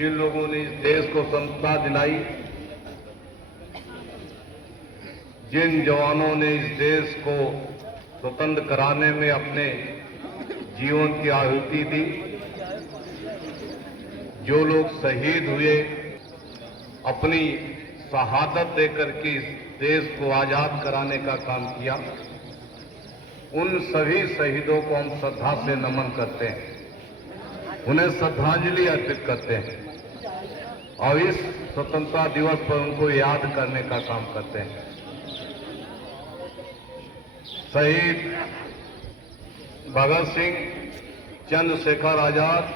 जिन लोगों ने इस देश को स्वतंत्रता दिलाई, जिन जवानों ने इस देश को स्वतंत्र कराने में अपने जीवन की आहुति दी, जो लोग शहीद हुए, अपनी शहादत देकर के इस देश को आजाद कराने का काम किया, उन सभी शहीदों को हम श्रद्धा से नमन करते हैं, उन्हें श्रद्धांजलि अर्पित करते हैं और इस स्वतंत्रता दिवस पर उनको याद करने का काम करते हैं। शहीद भगत सिंह, चंद्रशेखर आजाद,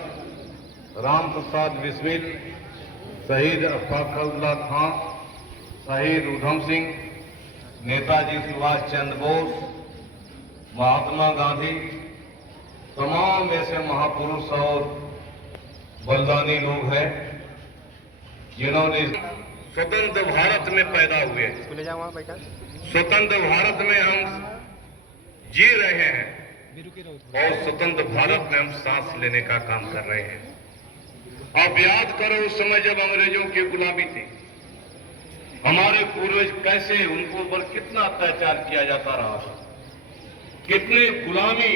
राम प्रसाद बिस्मिल, शहीद अशफाकुल्लाह खां, शहीद उधम सिंह, नेताजी सुभाष चंद्र बोस, महात्मा गांधी, तमाम ऐसे महापुरुष और बलिदानी लोग हैं जिन्होंने स्वतंत्र भारत में पैदा हुए। स्वतंत्र भारत में हम जी रहे हैं और स्वतंत्र भारत में हम सांस लेने का काम कर रहे हैं। आप याद करो उस समय जब अंग्रेजों की गुलामी थी, हमारे पूर्वज कैसे, उनको ऊपर कितना अत्याचार किया जाता रहा, कितनी गुलामी,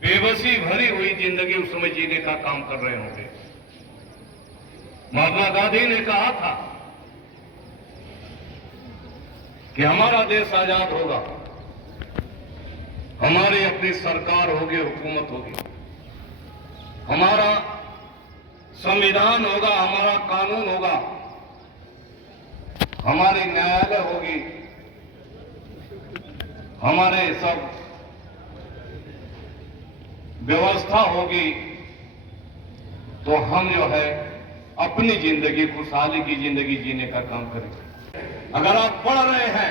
बेबसी भरी हुई जिंदगी उस समय जीने का काम कर रहे होंगे। महात्मा गांधी ने कहा था कि हमारा देश आजाद होगा, हमारी अपनी सरकार होगी, हुकूमत होगी, हमारा संविधान होगा, हमारा कानून होगा, हमारी न्यायालय होगी, हमारे सब व्यवस्था होगी, तो हम जो है अपनी जिंदगी, खुशहाली की जिंदगी जीने का काम करेंगे। अगर आप पढ़ रहे हैं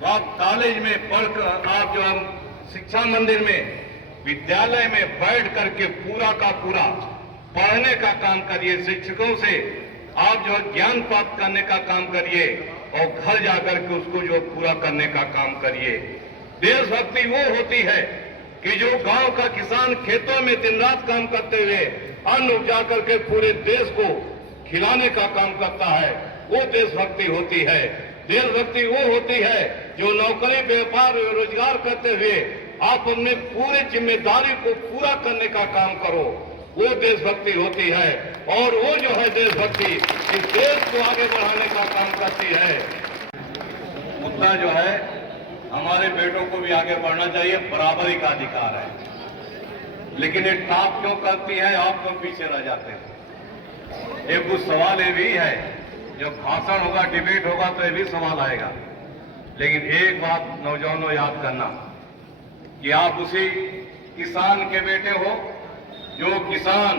तो आप कॉलेज में पढ़कर, आप जो हम शिक्षा मंदिर में, विद्यालय में बैठ करके पूरा का पूरा पढ़ने का काम करिए, शिक्षकों से आप जो ज्ञान प्राप्त करने का काम करिए और घर जाकर के उसको जो पूरा करने का काम करिए। देशभक्ति वो होती है कि जो गांव का किसान खेतों में दिन रात काम करते हुए अन्न उपजा करके पूरे देश को खिलाने का काम करता है, वो देशभक्ति होती है। देशभक्ति वो होती है जो नौकरी, व्यापार, रोजगार करते हुए आप अपने पूरे जिम्मेदारी को पूरा करने का काम करो, वो देशभक्ति होती है। और वो जो है देशभक्ति इस देश को आगे बढ़ाने का काम करती है। मुद्दा जो है, हमारे बेटों को भी आगे बढ़ना चाहिए, बराबरी का अधिकार है, लेकिन ये टाप क्यों करती है, आप क्यों पीछे रह जाते हैं? एक कुछ सवाल ये भी है, जब भाषण होगा, डिबेट होगा तो ये भी सवाल आएगा, लेकिन एक बात नौजवानों याद करना कि आप उसी किसान के बेटे हो जो किसान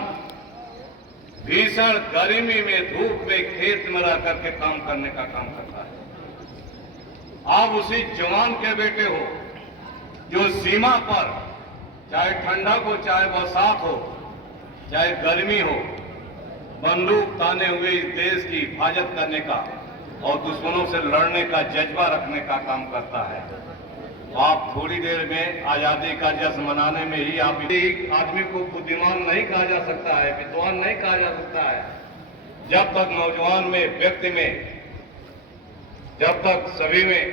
भीषण गर्मी में, धूप में, खेत में रह करके काम करने का काम करता है। आप उसी जवान के बेटे हो जो सीमा पर, चाहे ठंडक हो, चाहे बरसात हो, चाहे गर्मी हो, बंदूक ताने हुए इस देश की हिफाजत करने का और दुश्मनों से लड़ने का जज्बा रखने का काम करता है। तो आप थोड़ी देर में आजादी का जश्न मनाने में ही आप एक आदमी को बुद्धिमान नहीं कहा जा सकता है, विद्वान नहीं कहा जा सकता है, जब तक नौजवान में, व्यक्ति में, जब तक सभी में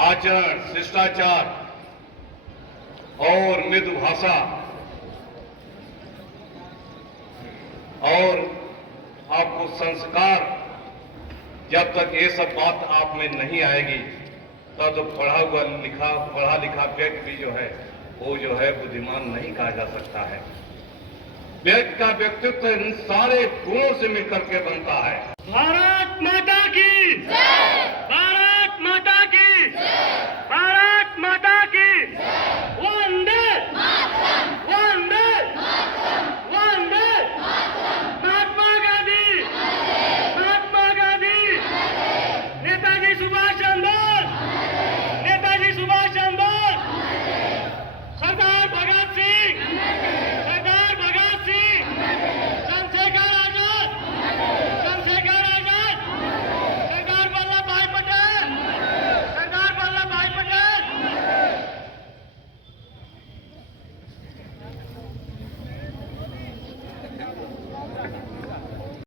आचरण, शिष्टाचार और मृदु भाषा और आपको संस्कार, जब तक ये सब बात आप में नहीं आएगी, तब तो पढ़ा लिखा व्यक्ति भी जो है वो जो है बुद्धिमान नहीं कहा जा सकता है। व्यक्ति का व्यक्तित्व इन सारे गुणों से मिलकर के बनता है। भारत माता की जय।